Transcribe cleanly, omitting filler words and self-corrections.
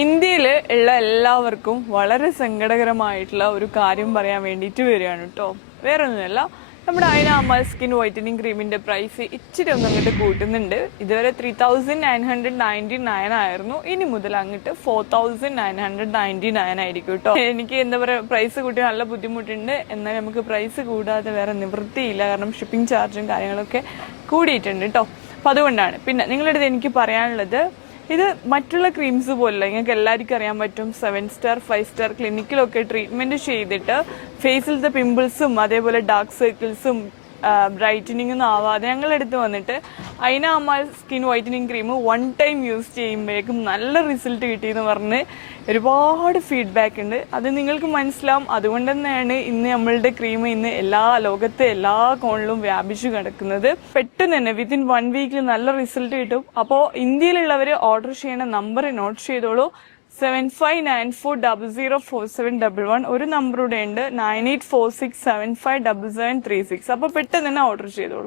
ഇന്ത്യയിൽ ഉള്ള എല്ലാവർക്കും വളരെ സങ്കടകരമായിട്ടുള്ള ഒരു കാര്യം പറയാൻ വേണ്ടിയിട്ട് വരികയാണ് കേട്ടോ. വേറെ ഒന്നുമല്ല, നമ്മുടെ അയനാമൽ സ്കിൻ വൈറ്റനിങ് ക്രീമിന്റെ പ്രൈസ് ഇച്ചിരി ഒന്ന് അങ്ങോട്ട് കൂട്ടുന്നുണ്ട്. ഇതുവരെ 3999 ആയിരുന്നു. ഇനി മുതൽ അങ്ങോട്ട് 4999 ആയിരിക്കും കേട്ടോ. എനിക്ക് എന്താ പറയുക, പ്രൈസ് കൂട്ടി നല്ല ബുദ്ധിമുട്ടുണ്ട്. എന്നാൽ നമുക്ക് പ്രൈസ് കൂടാതെ വേറെ നിവൃത്തിയില്ല, കാരണം ഷിപ്പിംഗ് ചാർജും കാര്യങ്ങളൊക്കെ കൂടിയിട്ടുണ്ട് കേട്ടോ. അപ്പം അതുകൊണ്ടാണ്. പിന്നെ നിങ്ങളുടെ അടുത്ത് എനിക്ക് പറയാനുള്ളത്, ഇത് മറ്റുള്ള ക്രീംസ് പോലല്ല. നിങ്ങൾക്ക് എല്ലാവർക്കും അറിയാൻ പറ്റും, 7 സ്റ്റാർ 5 സ്റ്റാർ ക്ലിനിക്കിലൊക്കെ ട്രീറ്റ്മെന്റ് ചെയ്തിട്ട് ഫേസിലത്തെ പിമ്പിൾസും അതേപോലെ ഡാർക്ക് സർക്കിൾസും ബ്രൈറ്റനിങ് ഒന്നും ആവാതെ ഞങ്ങളുടെ അടുത്ത് വന്നിട്ട് അയനാമൽ skin whitening cream 1 time use ചെയ്യുമ്പോഴേക്കും നല്ല റിസൾട്ട് കിട്ടിയെന്ന് പറഞ്ഞ് ഒരുപാട് ഫീഡ്ബാക്ക് ഉണ്ട്. അത് നിങ്ങൾക്ക് മനസ്സിലാവും. അതുകൊണ്ട് തന്നെയാണ് ഇന്ന് നമ്മളുടെ ക്രീം ഇന്ന് ലോകത്തെ എല്ലാ കോണിലും വ്യാപിച്ചു കിടക്കുന്നത്. പെട്ടെന്ന് തന്നെ വിത്തിൻ 1 വീക്കിൽ നല്ല റിസൾട്ട് കിട്ടും. അപ്പോൾ ഇന്ത്യയിലുള്ളവർ ഓർഡർ ചെയ്യണ നമ്പർ നോട്ട് ചെയ്തോളൂ. 7594004711. ഒരു നമ്പറൂടെ ഉണ്ട്, 9846757736. അപ്പോൾ പെട്ടെന്ന് തന്നെ ഓർഡർ ചെയ്തോളൂ.